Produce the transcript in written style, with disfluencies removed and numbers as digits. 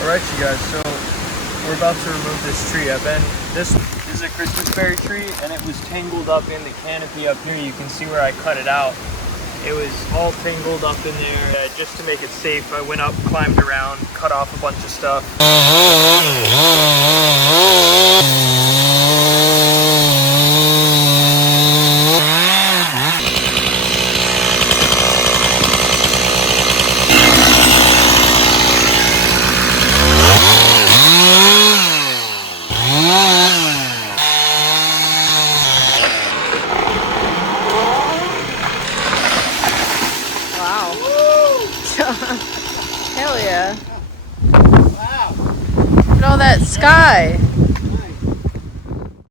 Alright you guys, so we're about to remove this tree. This is a Christmas berry tree and it was tangled up in the canopy up here. You can see where I cut it out. It was all tangled up in there. Just to make it safe, I went up, climbed around, cut off a bunch of stuff. Wow. Hell yeah. Wow. Look at all that sky.